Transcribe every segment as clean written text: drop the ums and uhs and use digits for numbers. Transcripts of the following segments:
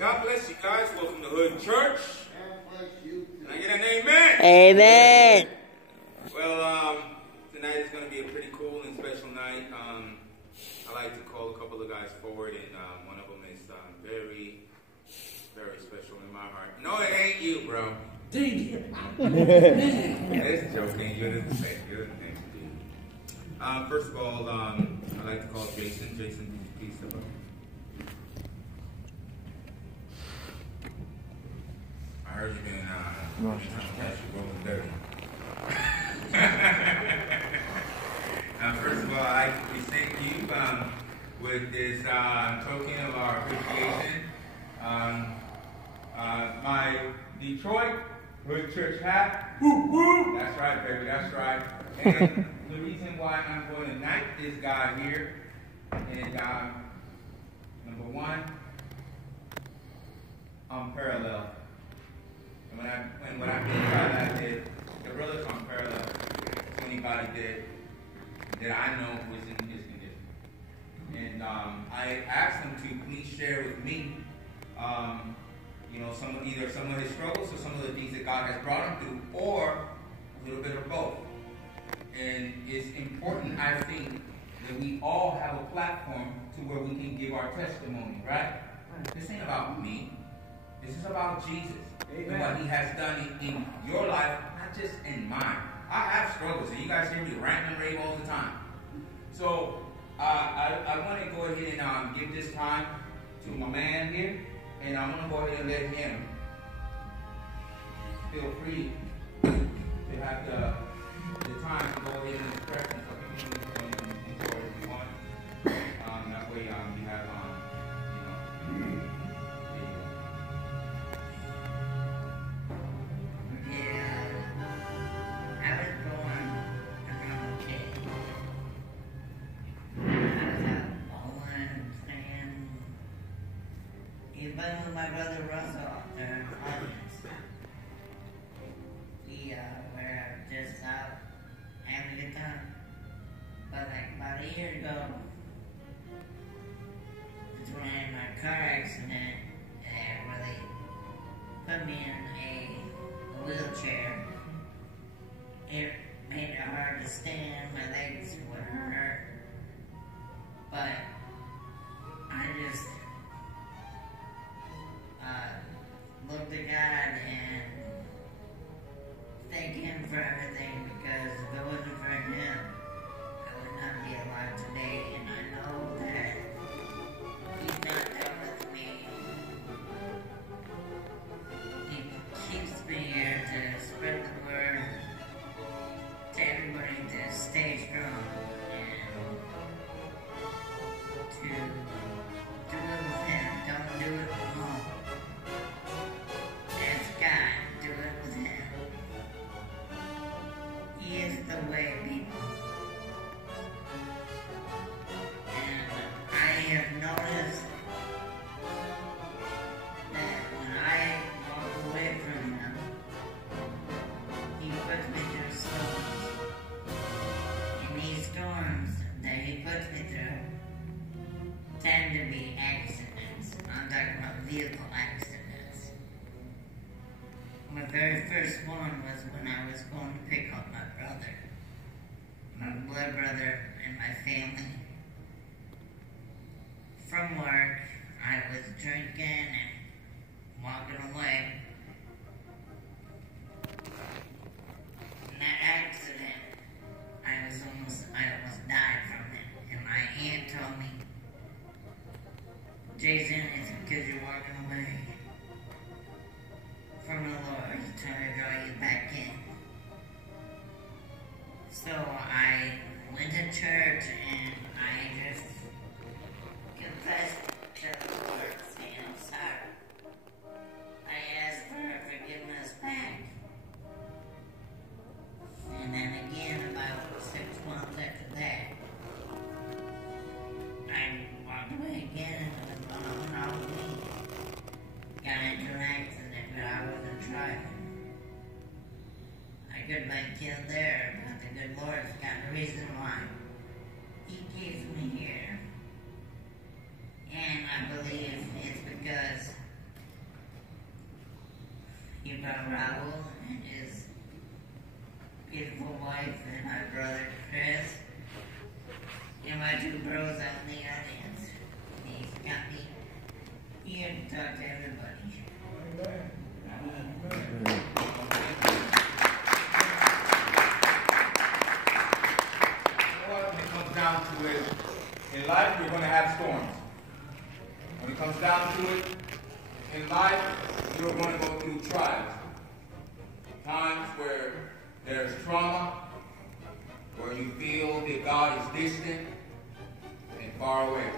God bless you guys. Welcome to Hood Church. Can I get an amen? Amen. Well, tonight is going to be a pretty cool and special night. I like to call a couple of guys forward, and one of them is very, very special in my heart. No, it ain't you, bro. Dang it. It's joking. You're the same. You're the same. First of all, I'd like to call Jason. Jason, please step up. I heard you've been rolling dirty. First of all, I'd like to present you with this token of our appreciation. My Detroit Hood Church hat. Woo, woo. That's right, baby. That's right. And the reason why I'm going to knight this guy here is number one, I'm parallel. And what I mean by that is the brother's on parallel to anybody that I know who is in his condition. And I asked him to please share with me, either some of his struggles or some of the things that God has brought him through, or a little bit of both. And it's important, I think, that we all have a platform to where we can give our testimony, right? This ain't about me. This is about Jesus. Amen. And what he has done in your life, not just in mine. I have struggles, and you guys hear me rant and rave all the time. So I want to go ahead and give this time to my man here, and I'm going to go ahead and let him feel free to have the time to go ahead and express himself. You can enjoy it if you want. That way you have with my brother Russell there in the audience. We were just out having a good time. But like about a year ago, it's when I had my car accident where they put me in a wheelchair. It made it hard to stand, my legs would hurt. But I just look to God and thank him for everything, because if it wasn't for him, I would not be alive today. And I know that he's not done with me. He keeps me here to spread the word to everybody to stay strong and to do it with him. Don't do it alone. God, do it with him. He is the way, people. And I have noticed that when I walk away from him, he puts me through storms. And these storms that he puts me through tend to be accidents. I'm talking about vehicle accidents. My very first one was when I was going to pick up my brother, my blood brother, and my family. From work, I was drinking and walking away. In that accident, I almost died from it. And my aunt told me, Jason, it's because you're walking away from the Lord. He's trying to draw you back in. So I went to church and I just confessed to the Lord, saying I'm sorry. I asked for forgiveness back. And then again, about 6 months after that, I walked away again and was going on with me. Got into an accident, but I wasn't driving. I could have been killed there, but the good Lord's got a reason why. He keeps me here. And I believe it's because about Raul and his beautiful wife and my brother Chris and my two bros out in the audience. He's got me here to talk to everybody. When it comes down to it, in life you're going to have storms. When it comes down to it, in life you're going to go through trials. Times where there's trauma, where you feel that God is distant and far away.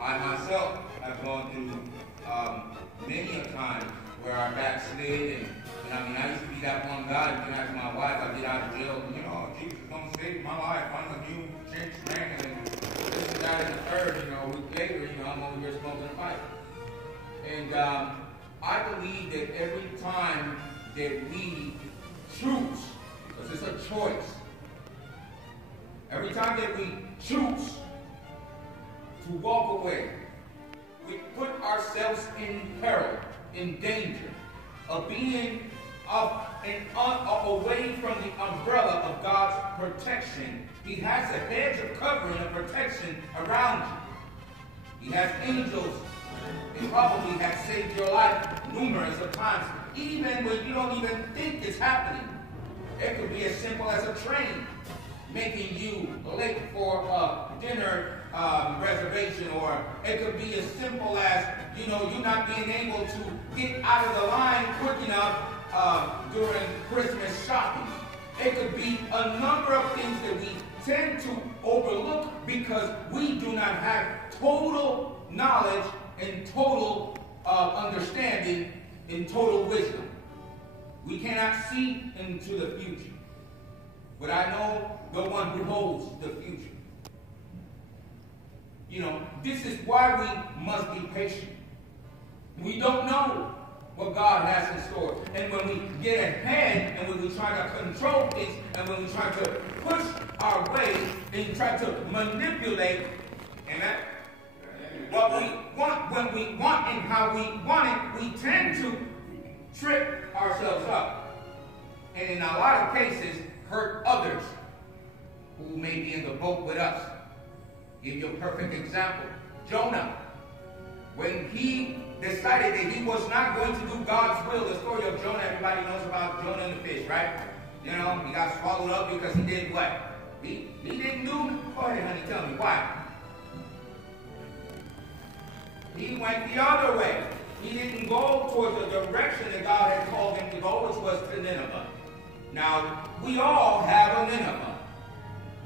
I myself have gone through many a times where I backslid, and I mean, I used to be that one guy. You can ask my wife, I get out of jail, you know, Jesus don't save my life. I'm a new changed man, and this and that and the third, you know, a week later, you know, I'm over here smoking a pipe. And I believe that every time that we choose, because it's a choice, every time that we choose to walk away, we put ourselves in peril, in danger of being away from the umbrella of God's protection. He has a hedge of covering and protection around you. He has angels. They probably have saved your life numerous of times, even when you don't even think it's happening. It could be as simple as a train making you late for a dinner reservation, or it could be as simple as, you know, you not being able to get out of the line quick enough during Christmas shopping. It could be a number of things that we tend to overlook because we do not have total knowledge and total understanding and total wisdom. We cannot see into the future. But I know the one who holds the future. You know, this is why we must be patient. We don't know what God has in store. And when we get ahead, and when we try to control things, and when we try to push our way, and try to manipulate, amen, what we want, when we want and how we want it, we tend to trip ourselves up. And in a lot of cases, hurt others who may be in the boat with us. Give you a perfect example. Jonah, when he decided that he was not going to do God's will, the story of Jonah, everybody knows about Jonah and the fish, right? You know, he got swallowed up because he did what? He didn't do, go ahead, honey, tell me, why? He went the other way. He didn't go towards the direction that God had called him to go, which was to Nineveh. Now, we all have a Nineveh.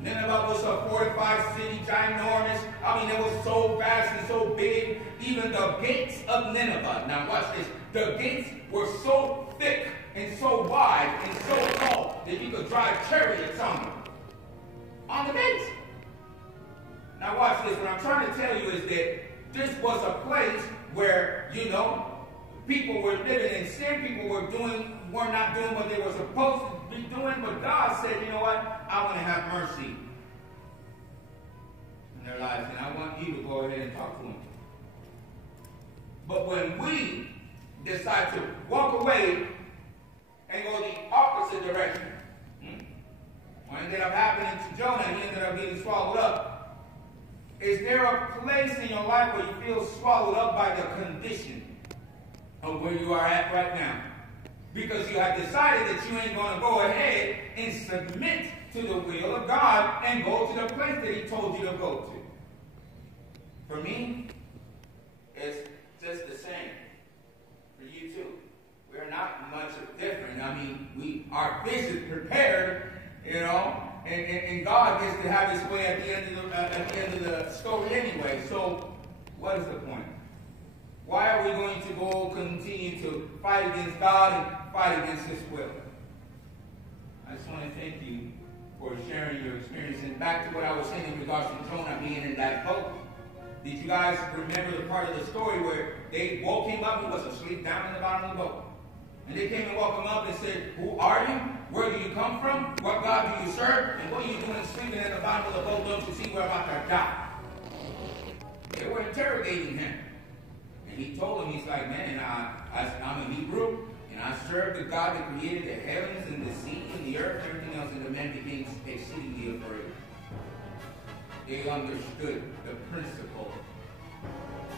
Nineveh was a fortified city, ginormous. I mean, it was so vast and so big. Even the gates of Nineveh, now watch this, the gates were so thick and so wide and so tall that you could drive chariots on the gates. Now watch this, what I'm trying to tell you is that this was a place where, you know, people were living in sin, people were not doing what they were supposed to be doing, but God said, you know what, I want to have mercy in their lives, and I want you to go ahead and talk to them. But when we decide to walk away and go the opposite direction, what ended up happening to Jonah, he ended up getting swallowed up. Is there a place in your life where you feel swallowed up by the condition of where you are at right now? Because you have decided that you ain't going to go ahead and submit to the will of God and go to the place that he told you to go to. For me, it's just the same. For you too. We're not much different. I mean, our fish is prepared, you know, and God gets to have his way at the end of the story anyway. So, what is the point? Why are we going to go continue to fight against God and fight against his will? I just want to thank you for sharing your experience. And back to what I was saying in regards to Jonah being in that boat. Did you guys remember the part of the story where they woke him up? He was asleep down in the bottom of the boat. And they came and woke him up and said, who are you? Where do you come from? What God do you serve? And what are you doing sleeping at the bottom of the boat? Don't you see we're about to die? They were interrogating him. he told him, he's like, man, I'm a Hebrew, and I serve the God that created the heavens and the sea and the earth and everything else, and the men became exceedingly afraid. They understood the principle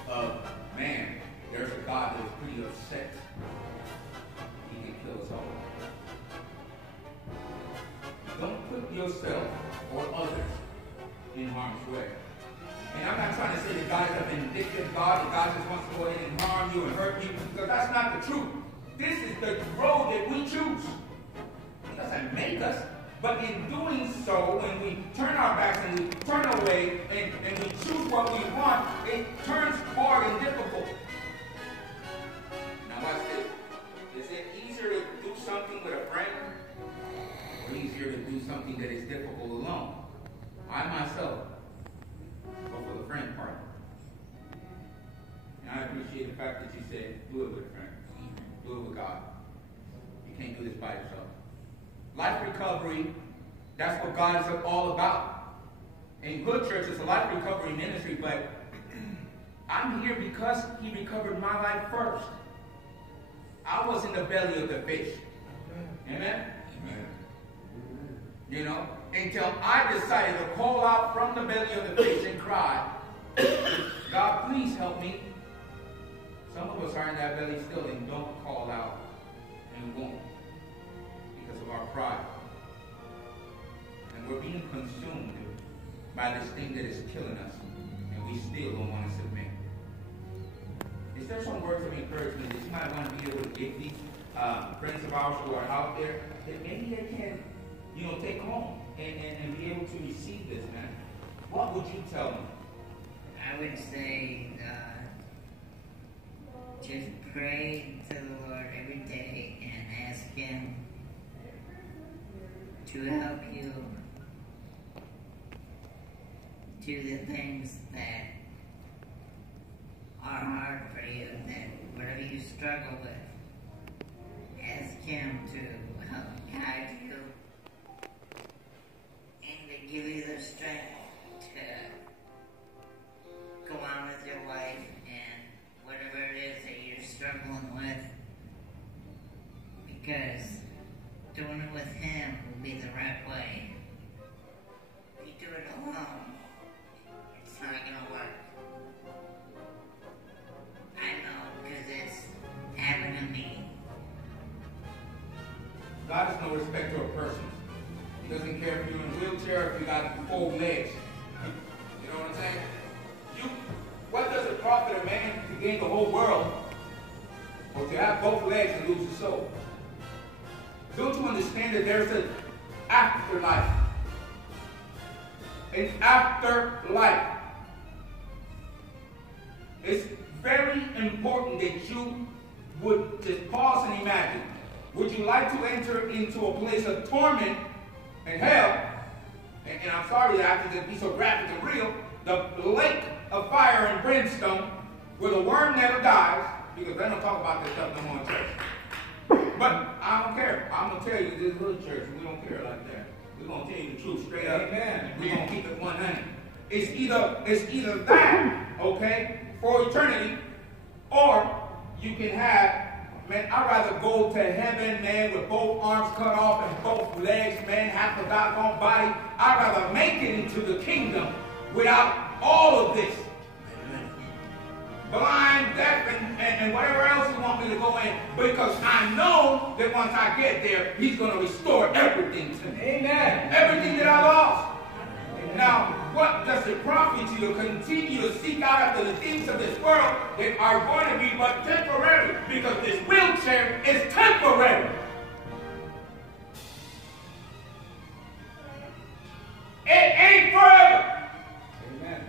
of, man, there's a God that is pretty upset. He can kill us all. Don't put yourself or others in harm's way. And I'm not trying to say that God is a vindictive God, that God just wants to go ahead and harm you and hurt you, because that's not the truth. This is the road that we choose. He doesn't make us. But in doing so, when we turn our backs and we turn away and we choose what we want, it turns hard and difficult. Now watch this. Is it easier to do something with a friend, or easier to do something that is difficult alone? I myself go for the friend part. And I appreciate the fact that you said, do it with a friend. Do it with God. You can't do this by yourself. Life recovery, that's what God is all about. In Good Church, it's a life recovery ministry, but I'm here because he recovered my life first. I was in the belly of the fish. Amen? Amen. You know, until I decided to call out from the belly of the fish and cry, God, please help me. Some of us are in that belly still and don't call out and won't because of our pride. And we're being consumed by this thing that is killing us, and we still don't want to submit. Is there some words of encouragement that you might want to be able to give these friends of ours who are out there that maybe they can, take home and be able to receive this, man? What would you tell them? I would say just pray to the Lord every day and ask Him to help you do the things that are hard for you, that whatever you struggle with, ask Him to help guide you and to give you the strength to go on with your life and whatever it is that you're struggling with, because doing it with Him will be the right way. If you do it alone, it's not going to work. I know, because it's happened to me. God is no respecter of persons. He doesn't care if you're in a wheelchair or if you got 4 legs. You know what I'm saying? What does it profit a man to gain the whole world or to have both legs and lose his soul? Don't you understand that there's an afterlife? An afterlife. It's very important that you would just pause and imagine. Would you like to enter into a place of torment and hell? And I'm sorry that I have to just be so graphic and real. The lake of fire and brimstone where the worm never dies, because they don't talk about this stuff no more in church. But I don't care. I'm going to tell you, this little church, we don't care like that. We're going to tell you the truth straight up. Amen. We're going to keep it 100. It's either that, okay, for eternity, or you can have, man, I'd rather go to heaven, man, with both arms cut off and both legs, man, half a doggone body. I'd rather make it into the kingdom without all of this. Blind, deaf, and whatever else you want me to go in, because I know that once I get there, He's going to restore everything to me. Amen. Everything that I lost. Amen. Now, what does it profit you to continue to seek out after the things of this world that are going to be but temporary? Because this wheelchair is temporary. It ain't forever. Amen.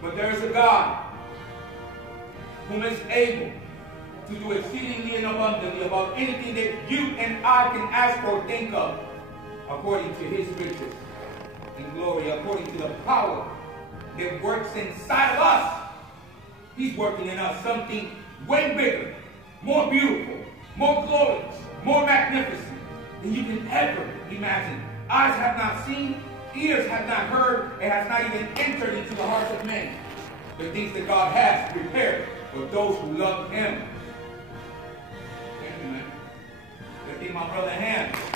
But there's a God whom is able to do exceedingly and abundantly above anything that you and I can ask or think of, according to His riches and glory, according to the power that works inside of us. He's working in us something way bigger, more beautiful, more glorious, more magnificent than you can ever imagine. Eyes have not seen, ears have not heard, and has not even entered into the hearts of men the things that God has prepared for of those who love him. Amen. Let's give my brother a hand.